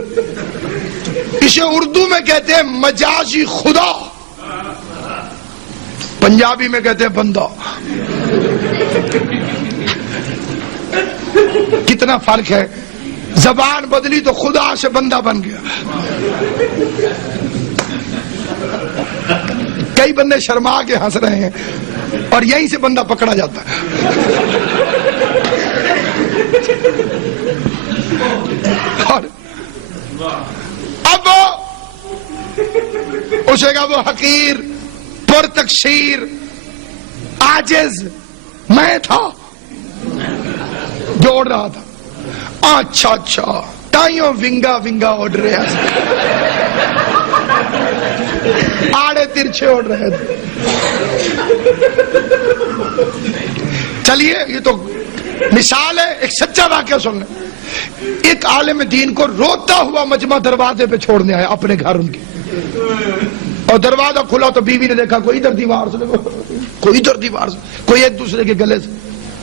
اسے اردو میں کہتے ہیں مجازی خدا، پنجابی میں کہتے ہیں بندہ۔ کتنا فرق ہے، زبان بدلی تو خدا سے بندہ بن گیا۔ کئی بندے شرما کے ہنس رہے ہیں اور یہیں سے بندہ پکڑا جاتا ہے۔ اور اب اسے کہا وہ حقیر، پر تقصیر، عاجز میں تھا جو اڑ رہا تھا۔ اچھا اچھا، تائیوں ونگا ونگا اڑ رہے ہیں، آڑے ترچھے اڑ رہے تھے۔ چلیے یہ تو مثال ہے، ایک سچا واقعہ سن لیں۔ ایک عالم دین کو روتا ہوا مجمع دروازے پہ چھوڑنے آیا اپنے گھر ان کے، اور دروازہ کھلا تو بیوی نے دیکھا کوئی ادھر دیوار سے، کوئی ادھر دیوار سے، کوئی ایک دوسرے کے گلے سے۔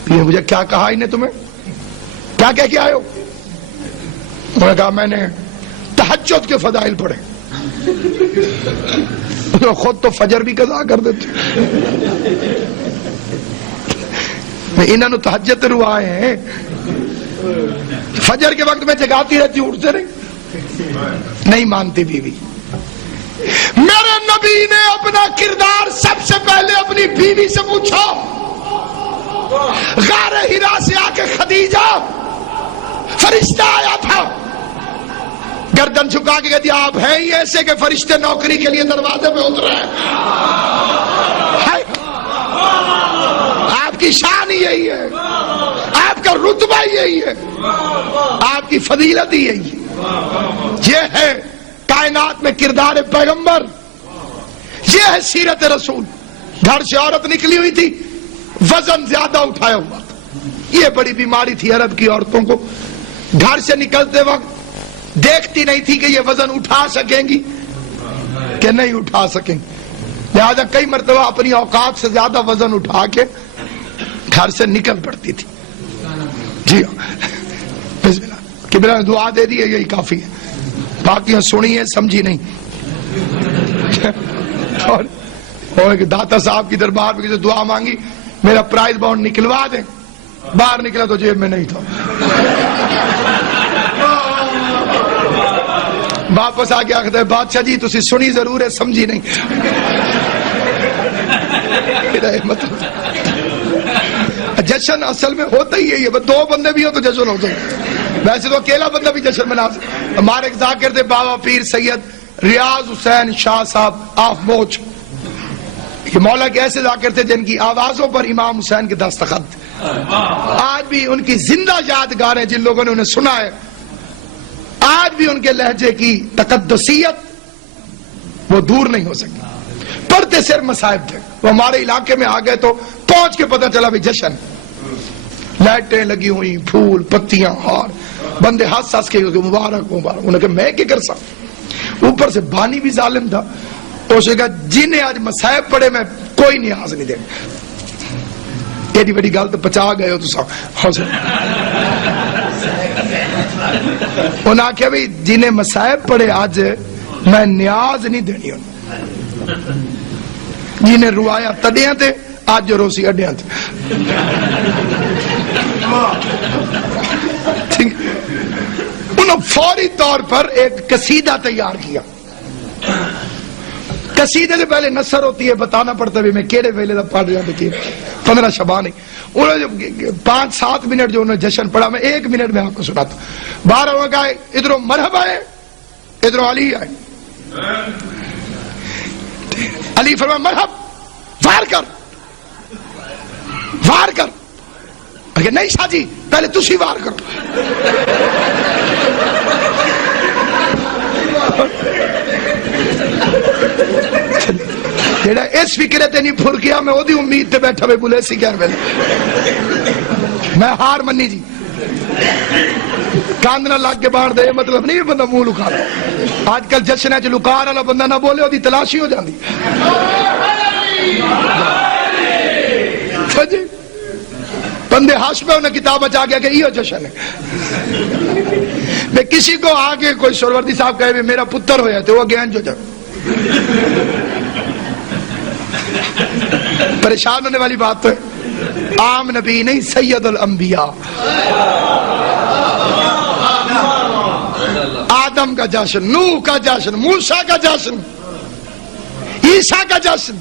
مجھے کیا کہا انہیں، تمہیں کیا کہہ کے آئے ہو؟ انہوں نے کہا میں نے تہجد کے فضائل پڑھے۔ خود تو فجر بھی قضا کر دیتے، انہوں نے تہجد رو آئے ہیں، فجر کے وقت میں جگاتی رہتی ہوں، اٹھتے نہیں مانتی بیوی۔ میرے نبی نے اپنا کردار سب سے پہلے اپنی بیوی سے پوچھا۔ غار ہرا سے آ کے خدیجہ، فرشتہ آیا تھا، گردن جھکا کے کہتی آپ ہیں ہی ایسے کہ فرشتے نوکری کے لیے دروازے پہ اترے ہیں، آپ کی شان ہی یہی ہے، آپ کا رتبہ یہی ہے، آپ کی فضیلت ہی یہی ہے۔ یہ ہے کائنات میں کردار پیغمبر، یہ ہے سیرت رسول۔ گھر سے عورت نکلی ہوئی تھی، وزن زیادہ اٹھایا ہوا تھا، یہ بڑی بیماری تھی عرب کی عورتوں کو، گھر سے نکلتے وقت دیکھتی نہیں تھی کہ یہ وزن اٹھا سکیں گی کہ نہیں اٹھا سکیں گی، لہذا کئی مرتبہ اپنی اوقات سے زیادہ وزن اٹھا کے گھر سے نکل پڑتی تھی۔ جی بسم اللہ، قبلہ نے دعا دے دی ہے، یہی کافی ہے، باقی سنی ہے سمجھی نہیں۔ اور اور کہ داتا صاحب کی دربار میں کسی دعا مانگی, میرا پرائز بانڈ نکلوا دیں. باہر نکلا تو جیب میں نہیں تھا. واپس آ کے آخر ہے بادشاہ جی تسی سنی ضرور ہے سمجھی نہیں. مطلب جشن اصل میں ہوتا ہی ہے, دو بندے بھی ہو تو جشن ہوتا ہے. ویسے تو اکیلا بندہ بھی جشن منا سکتا. ہمارے ایک ذاکر تھے بابا پیر سید ریاض حسین شاہ صاحب آف موچ. یہ مولا کے ایسے ذاکر تھے جن کی آوازوں پر امام حسین کے دستخط. آج بھی ان کی زندہ یادگار ہے, جن لوگوں نے انہیں سنا ہے آج بھی ان کے لہجے کی تقدسیت وہ دور نہیں ہو سکی. پڑھتے سر مصائب تھے. وہ ہمارے علاقے میں آ گئے تو پہنچ کے پتہ چلا بھی جشن, لائٹیں لگی ہوئی, پھول پتیاں, ہار, بندے ہنس ہنس کے مبارک مبارک. انہوں نے کہا میں کیا کر سکتا. اوپر سے بانی بھی ظالم تھا. اس نے کہا جنہیں آج مصائب پڑے میں کوئی نیاز نہیں دے. ایڈی بڑی گل تو پچا گئے ہو تو سب. انہوں نے آخیا بھی جنہیں مصائب پڑے آج میں نیاز نہیں دینی. جنہیں روایا تڈیاں تھے آج جو روسی اڈیاں تھے. انہوں فوری طور پر ایک قصیدہ تیار کیا. قصیدے سے پہلے نثر ہوتی ہے, بتانا پڑتا ہے میں کیڑے ویلے دا پڑھ رہا تھا. 15 شبان ہی انہوں نے 5-7 منٹ جو انہوں نے جشن پڑھا, میں 1 منٹ میں آپ کو سناتا ہوں. باہر انہوں نے کہا ادھروں مرحبا آئے, ادھروں علی آئے. علی فرمایا مرحب, وار کر وار کر. نہیں شاہ جی پہلے تسی وار کرو. جیڑا اس فکرے تے نہیں پھر گیا میں اودی امید تے بیٹھا میں بولے سی کیا میں ہار منی جی. کاندنا لگ کے باہر دے مطلب نہیں بندہ منہ لکا دے. آج کل جشن ہے جو لکار والا بندہ نہ بولے اودی تلاشی ہو جاندی. بندے ہاش پہ انہیں کتاب بچا گیا کہ یہ جشن ہے. میں کسی کو آگے کوئی سروردی صاحب کہے بھی میرا پتر ہویا تو وہ گیان جو جب پریشان ہونے والی بات تو ہے. عام نبی نہیں سید الانبیاء. آدم کا جشن, نوح کا جشن, موسیٰ کا جشن, عیسیٰ کا جشن.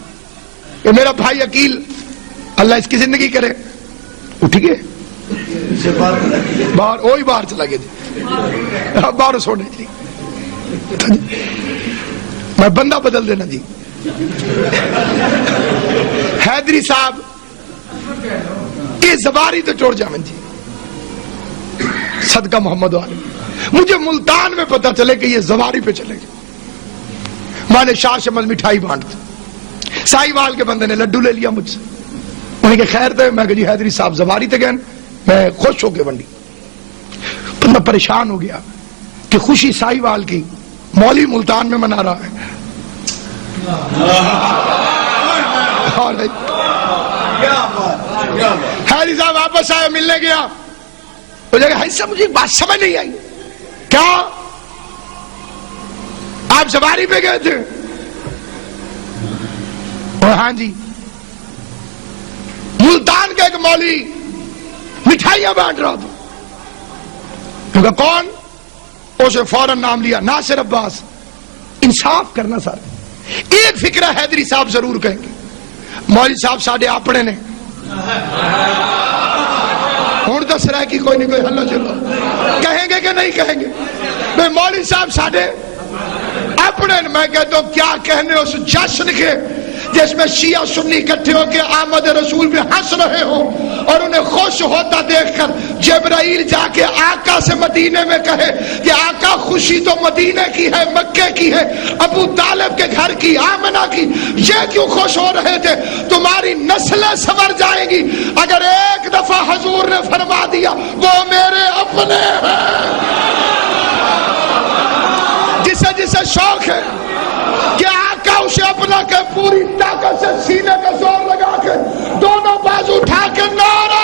کہ میرا بھائی عقیل اللہ اس کی زندگی کرے اٹھ گئے باہر, وہی باہر چلا گیا جی, باہر سونے جی. میں بندہ بدل دینا جی. حیدری صاحب یہ زباری تو چوڑ جامن جی صدقہ محمد والی. مجھے ملتان میں پتا چلے کہ یہ زباری پہ چلے گئے. میں نے شاہ شمل مٹھائی بانٹ دی. سائی وال کے بندے نے لڈو لے لیا مجھ سے. انہیں کہ خیر تھے. میں کہ جی حیدری صاحب زباری تھے گئے. میں خوش ہو کے بنڈی. بندہ پریشان ہو گیا کہ خوشی سائی وال کی مولی ملتان میں منا رہا ہے. حیدری صاحب واپس آئے, ملنے گیا. حیدری صاحب مجھے بات سمجھ نہیں آئی. کیا آپ زباری پہ گئے تھے؟ ہاں جی. ملتان کا ایک مولوی مٹھائیاں بانٹ رہا تھا. کیونکہ کون؟ اسے فوراً نام لیا ناصر عباس. انصاف کرنا سارے. ایک فکرہ حیدری صاحب ضرور کہیں گے, مولوی صاحب ساڑھے اپنے نے ہوں دس رہا ہے کہ کوئی نہیں کوئی ہلو چلو کہیں گے کہ نہیں کہیں گے. میں مولوی صاحب ساڑھے اپنے. میں کہتا ہوں کیا کہنے اس جشن کے جس میں شیعہ سنی اکٹھے ہو کے آمد رسول پہ ہنس رہے ہوں اور انہیں خوش ہوتا دیکھ کر جبرائیل جا کے آقا سے مدینے میں کہے کہ آقا خوشی تو مدینے کی ہے, مکے کی ہے, ابو طالب کے گھر کی, آمنہ کی. یہ کیوں خوش ہو رہے تھے؟ تمہاری نسلیں سنور جائیں گی اگر ایک دفعہ حضور نے فرما دیا وہ میرے اپنے ہیں. جسے جسے شوق ہے کہ آقا اسے اپنا کہ پوری طاقت سے سینے کا زور لگا کے دونوں بازو اٹھا کے نعرہ